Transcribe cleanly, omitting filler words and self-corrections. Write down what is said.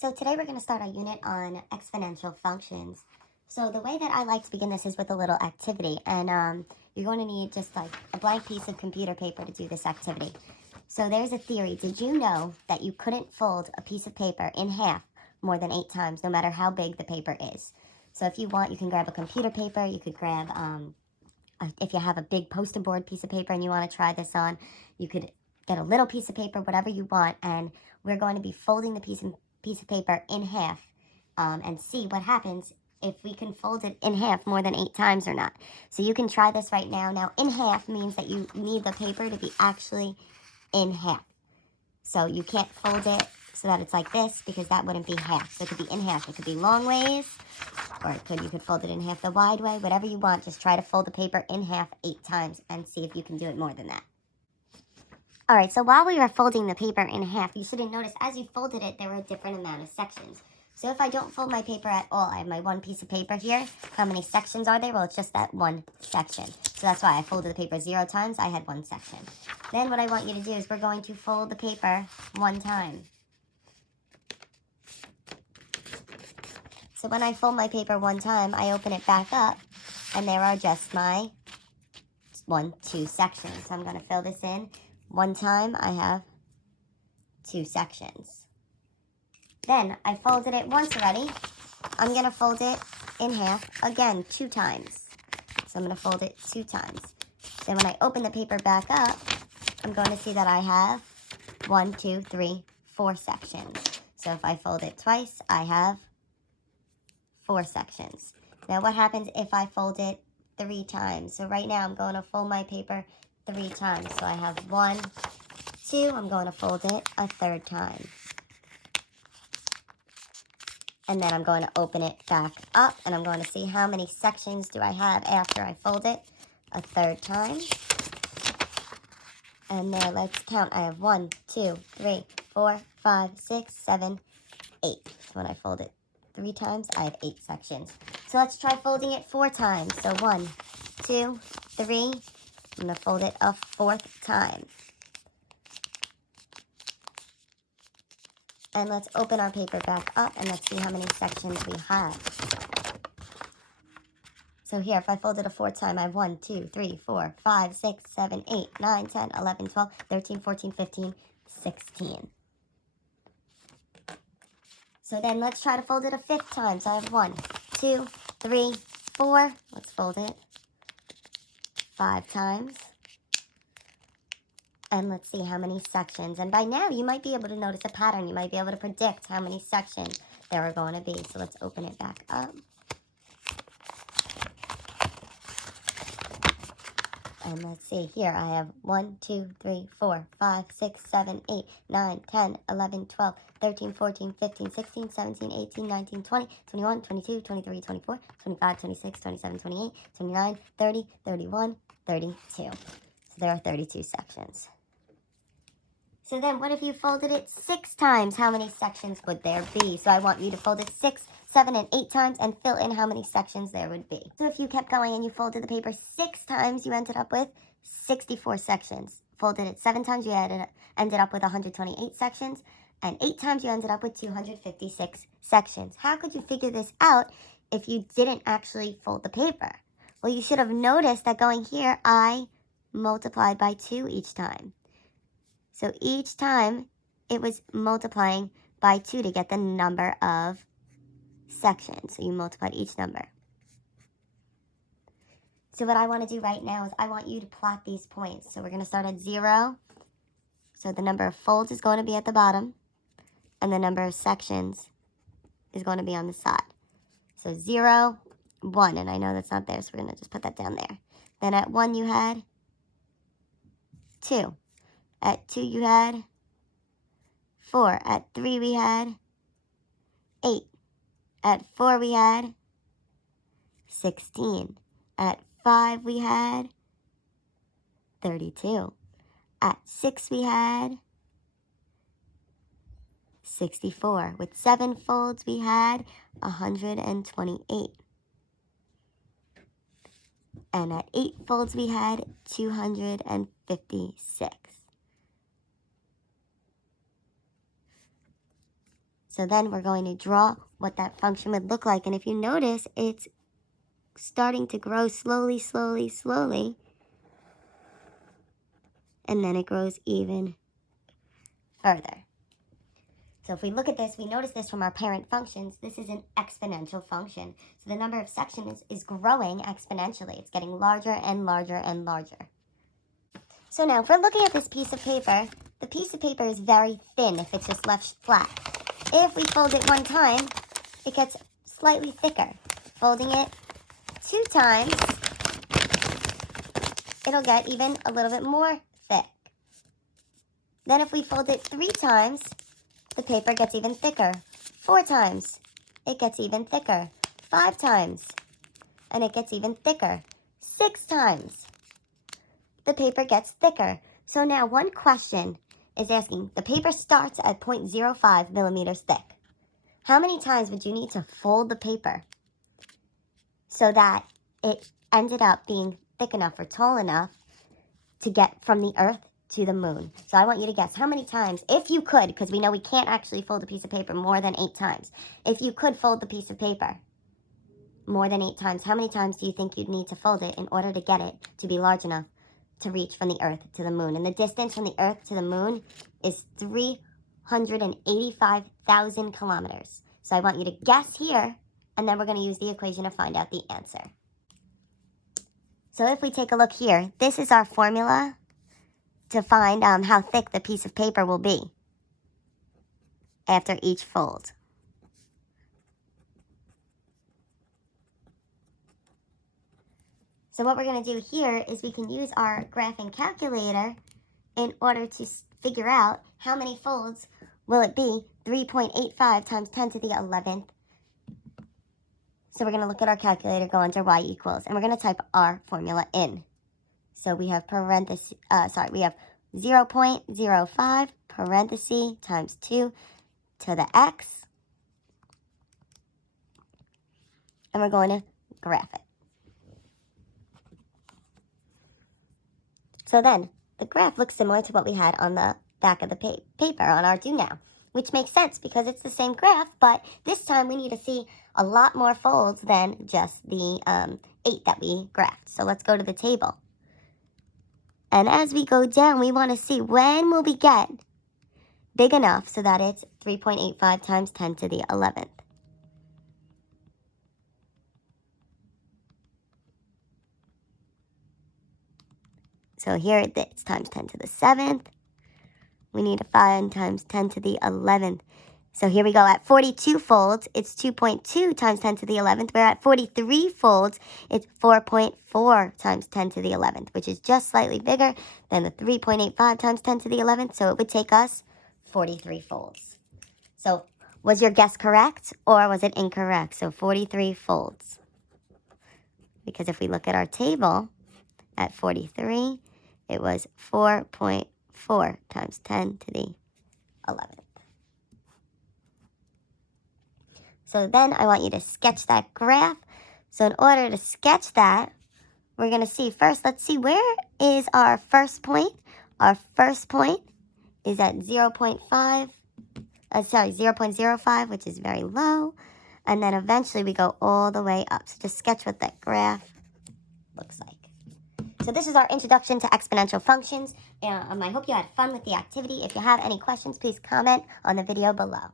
So today we're going to start our unit on exponential functions. So the way that I like to begin this is with a little activity, and you're going to need just like a blank piece of computer paper to do this activity. So there's a theory. Did you know that you couldn't fold a piece of paper in half more than 8 times, no matter how big the paper is? So if you want, you can grab a computer paper, you could grab, if you have a big poster board piece of paper and you want to try this on, you could get a little piece of paper, whatever you want, and we're going to be folding the piece of paper in half and see what happens if we can fold it in half more than 8 times or not. So you can try this right now. Now, in half means that you need the paper to be actually in half. So you can't fold it so that it's like this, because that wouldn't be half. So it could be in half. It could be long ways, or you could fold it in half the wide way. Whatever you want, just try to fold the paper in half 8 times and see if you can do it more than that. All right, so while we were folding the paper in half, you should have noticed as you folded it, there were a different amount of sections. So if I don't fold my paper at all, I have my one piece of paper here. How many sections are there? Well, it's just that one section. So that's why I folded the paper 0 times. I had 1 section. Then what I want you to do is we're going to fold the paper 1 time. So when I fold my paper 1 time, I open it back up, and there are just my 2 sections. So I'm going to fill this in. 1 time, I have 2 sections. Then I folded it once already. I'm going to fold it in half again 2 times. So I'm going to fold it 2 times. Then when I open the paper back up, I'm going to see that I have 1, 2, 3, 4 sections. So if I fold it twice, I have 4 sections. Now what happens if I fold it 3 times? So right now I'm going to fold my paper 3 times. So I have 1, 2, I'm going to fold it a 3rd time. And then I'm going to open it back up, and I'm going to see how many sections do I have after I fold it a 3rd time. And there, let's count. I have 1, 2, 3, 4, 5, 6, 7, 8. So when I fold it 3 times, I have 8 sections. So let's try folding it 4 times. So 1, 2, 3. I'm going to fold it a 4th time. And let's open our paper back up, and let's see how many sections we have. So here, if I fold it a 4th time, I have 1, 2, 3, 4, 5, 6, 7, 8, 9, 10, 11, 12, 13, 14, 15, 16. So then let's try to fold it a 5th time. So I have 1, 2, 3, 4. Let's fold it 5 times. And let's see how many sections. And by now, you might be able to notice a pattern. You might be able to predict how many sections there are going to be. So let's open it back up. And let's see, here I have 1, 2, 3, 4, 5, 6, 7, 8, 9, 10, 11, 12, 13, 14, 15, 16, 17, 18, 19, 20, 21, 22, 23, 24, 25, 26, 27, 28, 29, 30, 31, 32. So there are 32 sections. So then what if you folded it 6 times? How many sections would there be? So I want you to fold it 6, 7, and 8 times and fill in how many sections there would be. So if you kept going and you folded the paper 6 times, you ended up with 64 sections. Folded it 7 times, you ended up with 128 sections. And 8 times, you ended up with 256 sections. How could you figure this out if you didn't actually fold the paper? Well, you should have noticed that going here, I multiplied by 2 each time. So each time, it was multiplying by 2 to get the number of sections. So you multiplied each number. So what I want to do right now is I want you to plot these points. So we're going to start at 0. So the number of folds is going to be at the bottom. And the number of sections is going to be on the side. So 0, 1. And I know that's not there, so we're going to just put that down there. Then at 1, you had 2. At 2, you had 4. At 3, we had 8. At 4, we had 16. At 5, we had 32. At 6, we had 64. With 7 folds, we had 128. And at 8 folds, we had 256. So then we're going to draw what that function would look like. And if you notice, it's starting to grow slowly, slowly, slowly. And then it grows even further. So if we look at this, we notice this from our parent functions. This is an exponential function. So the number of sections is growing exponentially. It's getting larger and larger and larger. So now if we're looking at this piece of paper, the piece of paper is very thin if it's just left flat. If we fold it one time, it gets slightly thicker. Folding it 2 times, it'll get even a little bit more thick. Then if we fold it 3 times, the paper gets even thicker. 4 times, it gets even thicker. 5 times, and it gets even thicker. 6 times, the paper gets thicker. So now one question is asking, the paper starts at 0.05 millimeters thick. How many times would you need to fold the paper so that it ended up being thick enough or tall enough to get from the Earth to the moon? So I want you to guess how many times, if you could, because we know we can't actually fold a piece of paper more than 8 times. If you could fold the piece of paper more than 8 times, how many times do you think you'd need to fold it in order to get it to be large enough to reach from the Earth to the moon? And the distance from the Earth to the moon is 385,000 kilometers. So I want you to guess here, and then we're going to use the equation to find out the answer. So if we take a look here, this is our formula to find how thick the piece of paper will be after each fold. So what we're going to do here is we can use our graphing calculator in order to figure out how many folds will it be. 3.85 times 10 to the 11th. So we're going to look at our calculator, go under y equals, and we're going to type our formula in. So we have we have 0.05 parenthesis times 2 to the x. And we're going to graph it. So then, the graph looks similar to what we had on the back of the paper on our do now, which makes sense because it's the same graph, but this time we need to see a lot more folds than just the 8 that we graphed. So let's go to the table. And as we go down, we want to see when will we get big enough so that it's 3.85 times 10 to the 11th. So here it's times 10 to the 7th. We need to find times 10 to the 11th. So here we go. At 42 folds, it's 2.2 times 10 to the 11th. We're at 43 folds, it's 4.4 times 10 to the 11th, which is just slightly bigger than the 3.85 times 10 to the 11th. So it would take us 43 folds. So was your guess correct or was it incorrect? So 43 folds. Because if we look at our table at 43, it was 4.4 times 10 to the 11th. So then I want you to sketch that graph. So in order to sketch that, we're going to see first, let's see, where is our first point? Our first point is at 0.05, which is very low. And then eventually we go all the way up. So just sketch what that graph looks like. So this is our introduction to exponential functions. I hope you had fun with the activity. If you have any questions, please comment on the video below.